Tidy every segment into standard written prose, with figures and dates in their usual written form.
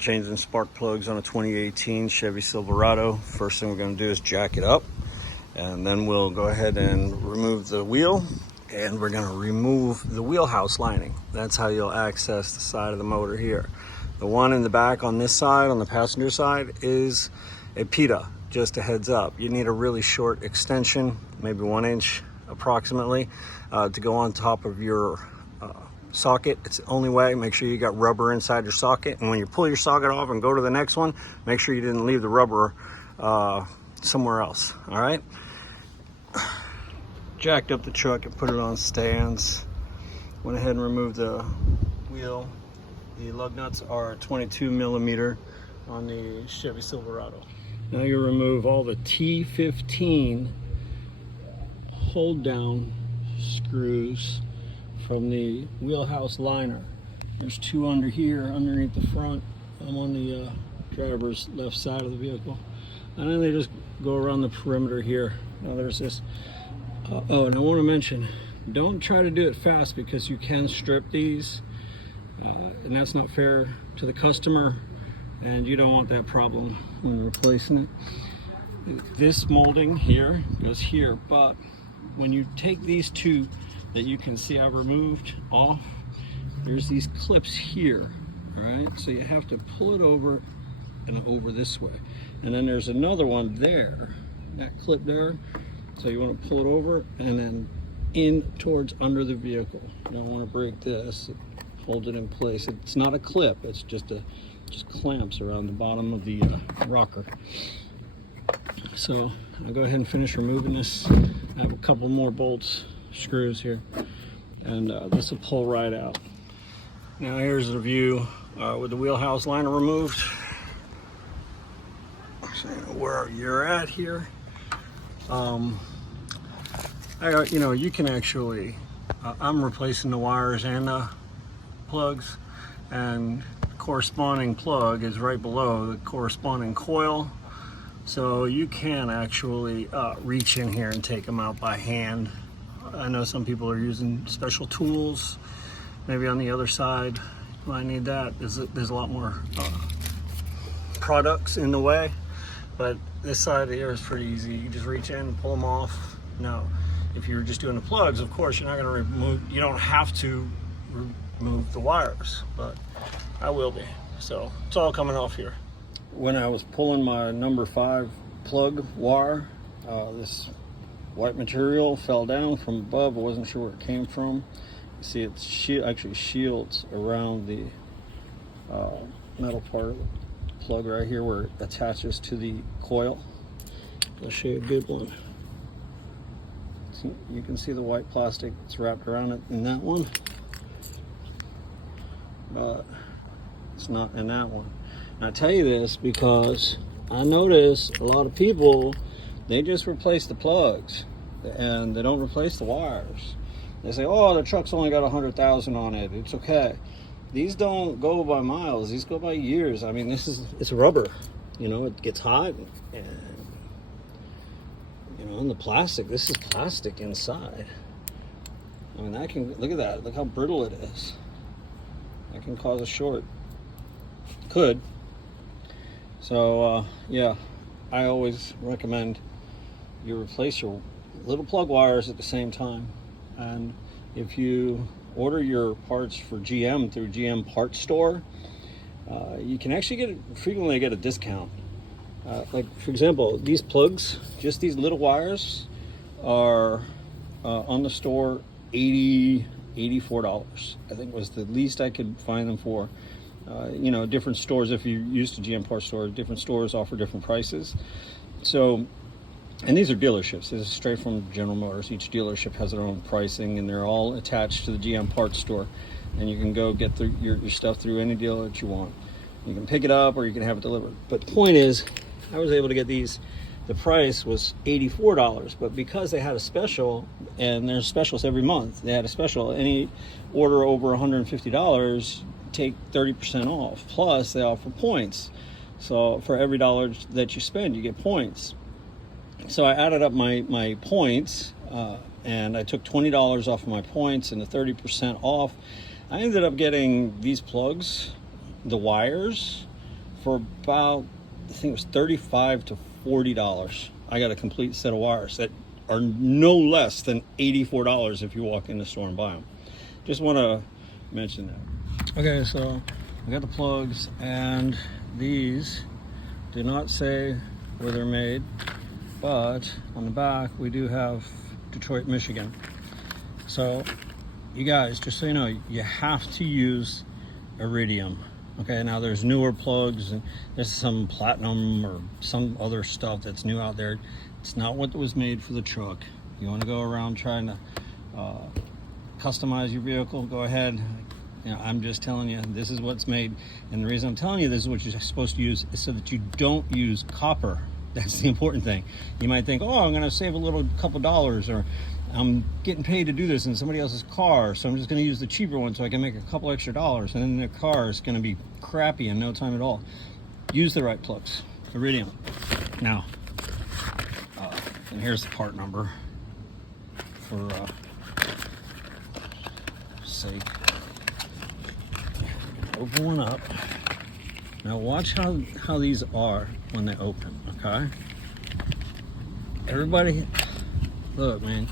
changing spark plugs on a 2018 Chevy Silverado. First thing we're going to do is jack it up, and then we'll go ahead and remove the wheel, and we're going to remove the wheelhouse lining. That's how you'll access the side of the motor here. The one in the back on this side, on the passenger side, is a PITA. Just a heads up, you need a really short extension, maybe 1 inch approximately, to go on top of your socket. It's the only way. Make sure you got rubber inside your socket, and when you pull your socket off and go to the next one, make sure you didn't leave the rubber somewhere else. All right, jacked up the truck and put it on stands. Went ahead and removed the wheel. The lug nuts are 22 millimeter on the Chevy Silverado. Now you remove all the T15 hold down screws from the wheelhouse liner. There's 2 under here, underneath the front. I'm on the driver's left side of the vehicle. And then they just go around the perimeter here. Now there's this. Oh, and I want to mention, don't try to do it fast because you can strip these. And that's not fair to the customer. And you don't want that problem when replacing it. This molding here goes here, but when you take these 2 that you can see I've removed off, there's these clips here, all right? So you have to pull it over and over this way. And then there's another one there, that clip there. So you want to pull it over and then in towards under the vehicle. You don't want to break this, it holds it in place. It's not a clip, it's just clamps around the bottom of the rocker. So I'll go ahead and finish removing this. I have a couple more bolts, screws here, and this will pull right out. Now here's the view with the wheelhouse liner removed. So where you're at here. You can actually, I'm replacing the wires and the plugs, and corresponding plug is right below the corresponding coil, so you can actually reach in here and take them out by hand. I know some people are using special tools, maybe on the other side you might need that. There's a lot more products in the way, but this side here is pretty easy. You just reach in and pull them off. Now if you're just doing the plugs, of course you're not going to remove, you don't have to remove the wires, but I will be. So it's all coming off here. When I was pulling my number 5 plug wire, this white material fell down from above. I wasn't sure where it came from. You see it actually shields around the metal part of the plug right here where it attaches to the coil. I'll show you a good one. See, you can see the white plastic that's wrapped around it in that one, but it's not in that one. And I tell you this because I notice a lot of people, they just replace the plugs and they don't replace the wires. They say, oh, the truck's only got 100,000 on it, it's okay. These don't go by miles, these go by years. I mean, it's rubber, it gets hot, and on the plastic, this is plastic inside. I mean, look at that, look how brittle it is. That can cause a short. Could. So yeah, I always recommend you replace your little plug wires at the same time. And if you order your parts for GM through GM Parts Store, you can actually frequently get a discount. Like for example, these plugs, just these little wires, are on the store $84. I think was the least I could find them for. Different stores, if you're used to GM Parts Store, different stores offer different prices. So, and these are dealerships. This is straight from General Motors. Each dealership has their own pricing, and they're all attached to the GM Parts Store. And you can go get your stuff through any dealer that you want. You can pick it up or you can have it delivered. But the point is, I was able to get these. The price was $84, but because they had a special, and there's specials every month, they had a special. Any order over $150, take 30% off. Plus, they offer points. So for every dollar that you spend, you get points. So I added up my points, and I took $20 off of my points and the 30% off. I ended up getting these plugs, the wires, for about, I think it was $35 to $40. I got a complete set of wires that are no less than $84 if you walk in the store and buy them. Just want to mention that. Okay, so I got the plugs, and these do not say where they're made, but on the back we do have Detroit, Michigan. So you guys, just so you know, you have to use iridium. Okay, now there's newer plugs, and there's some platinum or some other stuff that's new out there. It's not what was made for the truck. You want to go around trying to customize your vehicle, go ahead. You know, I'm just telling you, this is what's made. And the reason I'm telling you this is what you're supposed to use is so that you don't use copper. That's the important thing. You might think, oh, I'm going to save a couple dollars, or I'm getting paid to do this in somebody else's car, so I'm just going to use the cheaper one so I can make a couple extra dollars, and then the car is going to be crappy in no time at all. Use the right plugs. Iridium. Now, and here's the part number for sake. Open one up. Now watch how these are when they open, okay? Everybody, look, man.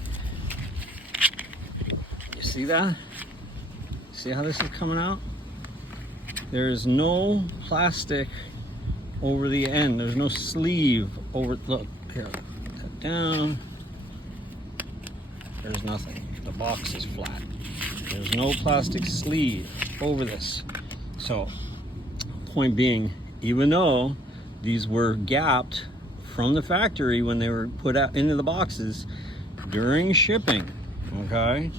You see that? See how this is coming out? There is no plastic over the end. There's no sleeve over, look, here, cut down. There's nothing. The box is flat. There's no plastic sleeve over this. So, point being, even though these were gapped from the factory when they were put out into the boxes during shipping, okay,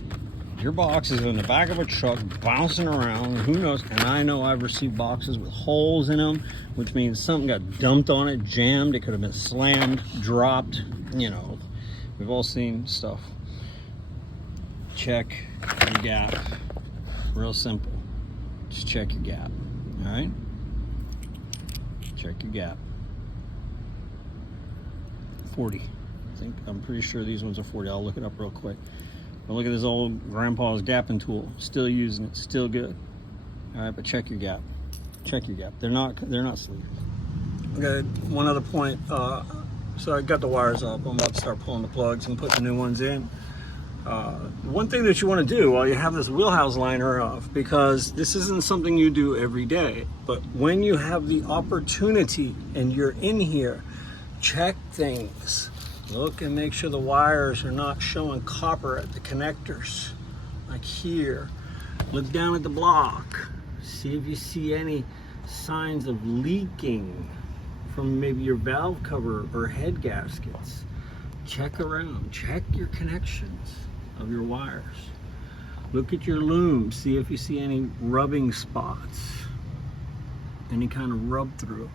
your box is in the back of a truck bouncing around, who knows. And I know I've received boxes with holes in them, which means something got dumped on it, jammed. It could have been slammed, dropped, you know. We've all seen stuff. Check your gap. Real simple. Just check your gap. All right? Check your gap. 40. I'm pretty sure these ones are 40. I'll look it up real quick. But look at this old grandpa's gapping tool. Still using it. Still good. All right, but check your gap. Check your gap. They're not sleeved. Okay, one other point. So I got the wires up. I'm about to start pulling the plugs and putting the new ones in. One thing that you want to do while you have this wheelhouse liner off, because this isn't something you do every day, but when you have the opportunity and you're in here, check things. Look and make sure the wires are not showing copper at the connectors, like here. Look down at the block. See if you see any signs of leaking from maybe your valve cover or head gaskets. Check around. Check your connections of your wires. Look at your loom. See if you see any rubbing spots, any kind of rub through.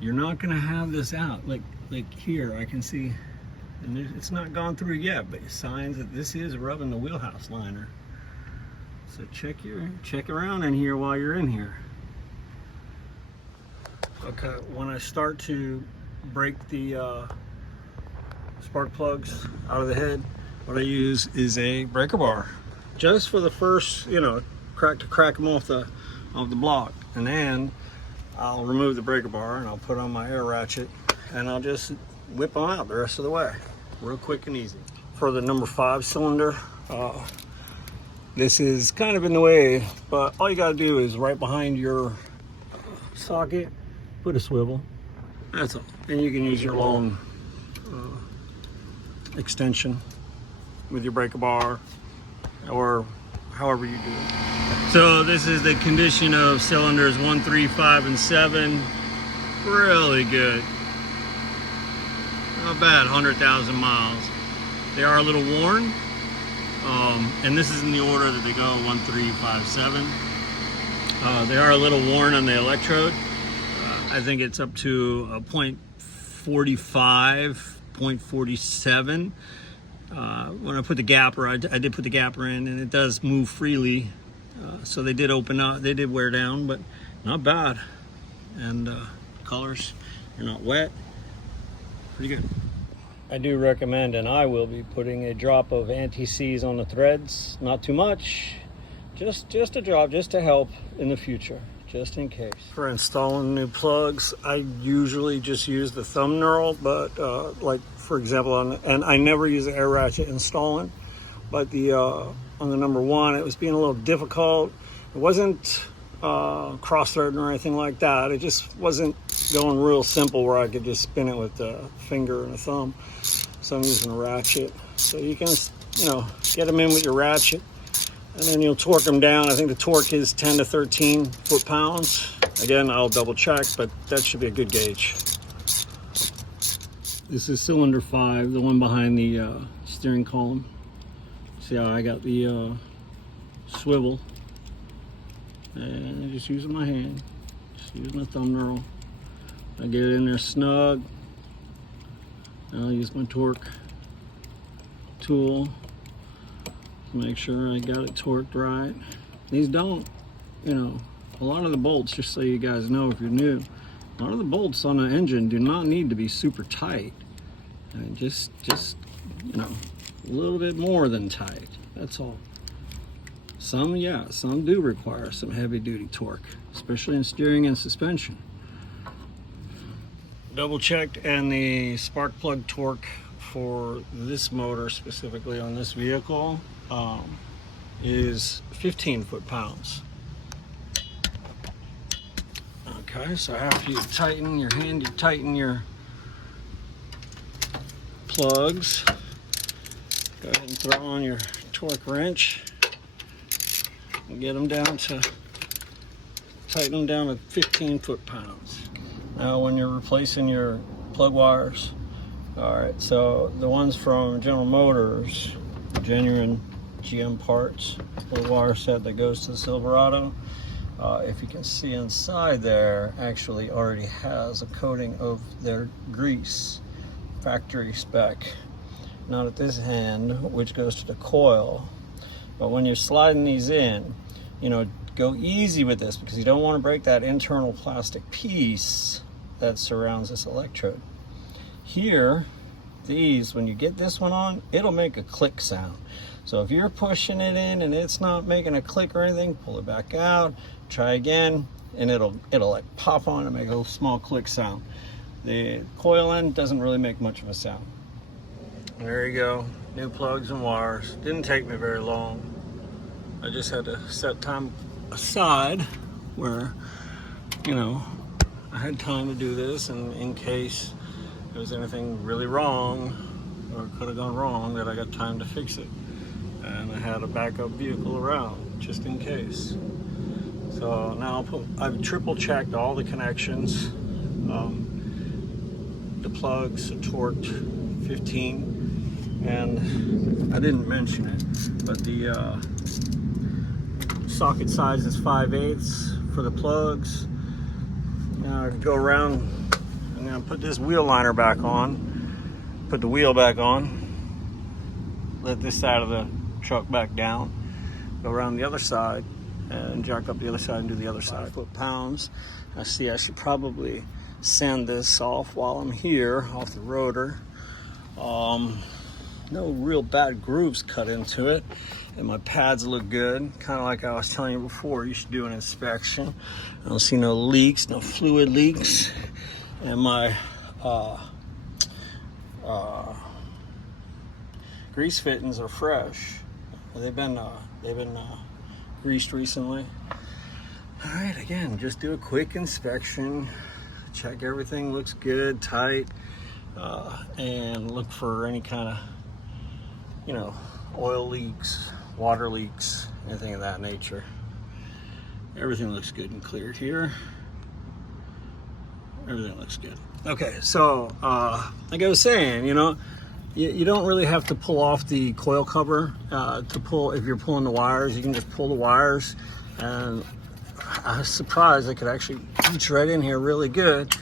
You're not going to have this out. Like here, I can see, and it's not gone through yet, but signs that this is rubbing the wheelhouse liner. So check around in here while you're in here. Okay, when I start to break the spark plugs out of the head, what I use is a breaker bar, just for the first, crack them off the block, and then I'll remove the breaker bar and I'll put on my air ratchet and I'll just whip them out the rest of the way, real quick and easy. For the number 5 cylinder, this is kind of in the way, but all you got to do is right behind your socket, put a swivel. That's all, and you can use your long extension with your breaker bar, or however you do it. So this is the condition of cylinders 1, 3, 5, and 7. Really good. Not bad, 100,000 miles. They are a little worn, and this is in the order that they go, 1, 3, 5, 7. They are a little worn on the electrode. I think it's up to a 0.45, 0.47. When I put the gapper, I did put the gapper in, and it does move freely. So they did open up, they did wear down, but not bad. And colors, they're not wet. Pretty good. I do recommend, and I will be putting a drop of anti-seize on the threads. Not too much, just a drop, just to help in the future. just in case. For installing new plugs, I usually just use the thumb knurl, but like for example, and I never use the air ratchet installing, but the on the number one, it was being a little difficult. It wasn't cross-threading or anything like that. It just wasn't going real simple where I could just spin it with the finger and a thumb. So I'm using a ratchet. So you can, you know, get them in with your ratchet, and then you'll torque them down. I think the torque is 10 to 13 foot-pounds. Again, I'll double check, but that should be a good gauge. This is cylinder 5, the one behind the steering column. See how I got the swivel, and just using my hand, just using a thumb knurl. I get it in there snug. I'll use my torque tool to make sure I got it torqued right. These don't, you know, a lot of the bolts, just so you guys know if you're new, a lot of the bolts on the engine do not need to be super tight. Just you know, a little bit more than tight, that's all. Some do require some heavy duty torque, especially in steering and suspension. Double checked, and the spark plug torque for this motor, specifically on this vehicle, is 15 foot-pounds. Okay, so after you tighten your hand, you tighten your plugs. Go ahead and throw on your torque wrench and get them down to, tighten them down to 15 foot-pounds. Now when you're replacing your plug wires, all right, so the ones from General Motors, genuine GM parts, the wire set that goes to the Silverado, if you can see inside there, actually already has a coating of their grease, factory spec. Not at this end, which goes to the coil. But when you're sliding these in, you know, go easy with this, because you don't want to break that internal plastic piece that surrounds this electrode. Here, these, when you get this one on, it'll make a click sound. So if you're pushing it in and it's not making a click or anything, pull it back out, try again, and it'll like pop on and make a small click sound. The coil end doesn't really make much of a sound. There you go, new plugs and wires. Didn't take me very long. I just had to set time aside where, you know, I had time to do this, and in case there was anything really wrong or could have gone wrong, that I got time to fix it. And I had a backup vehicle around just in case. So now I've triple checked all the connections. The plugs are torqued 15, and I didn't mention it, but the socket size is 5/8 for the plugs. Now I go around, I'm gonna put this wheel liner back on, put the wheel back on, let this side of the truck back down, go around the other side and jack up the other side and do the other side. 5 foot-pounds. I see I should probably sand this off while I'm here, off the rotor. No real bad grooves cut into it, and my pads look good. Kind of like I was telling you before, you should do an inspection. I don't see no leaks, no fluid leaks, and my grease fittings are fresh. They've been greased recently. All right, again, just do a quick inspection, check everything looks good, tight, and look for any kind of, you know, oil leaks, water leaks, anything of that nature. Everything looks good and clear here. Everything looks good. Okay, so like I was saying, you know, you don't really have to pull off the coil cover to pull. If you're pulling the wires, you can just pull the wires. And I was surprised I could actually reach right in here really good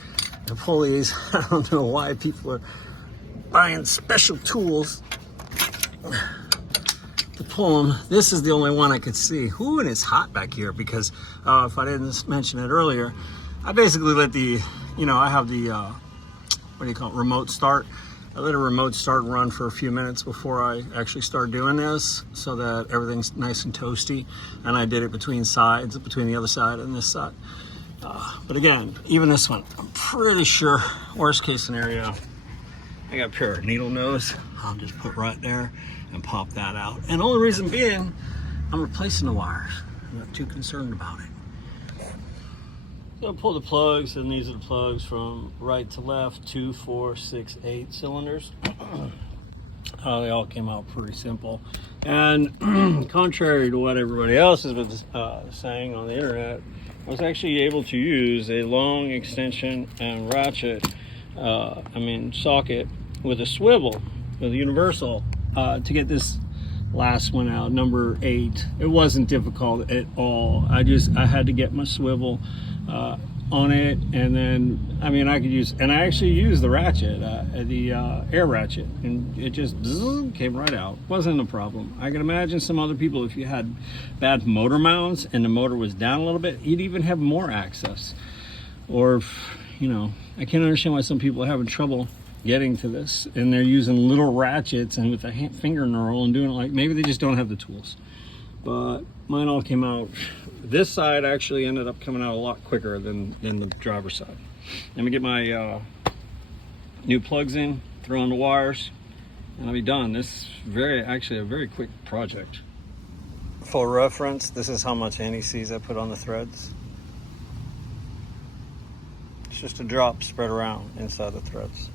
to pull these. I don't know why people are buying special tools to pull them. This is the only one I could see. Ooh, and it's hot back here because if I didn't mention it earlier, I basically let the, you know, I have the, what do you call it, remote start. I let a remote start and run for a few minutes before I actually start doing this so that everything's nice and toasty. And I did it between sides, between the other side and this side. But again, even this one, I'm pretty sure, worst case scenario, I got a pair of needle nose. I'll just put right there and pop that out. And the only reason being, I'm replacing the wires. I'm not too concerned about it. So I pull the plugs, and these are the plugs from right to left, 2, 4, 6, 8 cylinders. They all came out pretty simple. And contrary to what everybody else has been saying on the internet, I was actually able to use a long extension and ratchet, socket with a swivel, with a universal, to get this last one out, number 8. It wasn't difficult at all. I had to get my swivel on it, and then I could use, and I actually used the ratchet, the air ratchet, and it just came right out. Wasn't a problem. I can imagine some other people, if you had bad motor mounts and the motor was down a little bit, you'd even have more access. Or if, I can't understand why some people are having trouble getting to this, and they're using little ratchets and with a finger knurl and doing it, like maybe they just don't have the tools. But mine all came out. This side actually ended up coming out a lot quicker than the driver's side. Let me get my new plugs in, throw in the wires, and I'll be done. This is actually a very quick project. For reference, this is how much anti-seize I put on the threads. It's just a drop spread around inside the threads.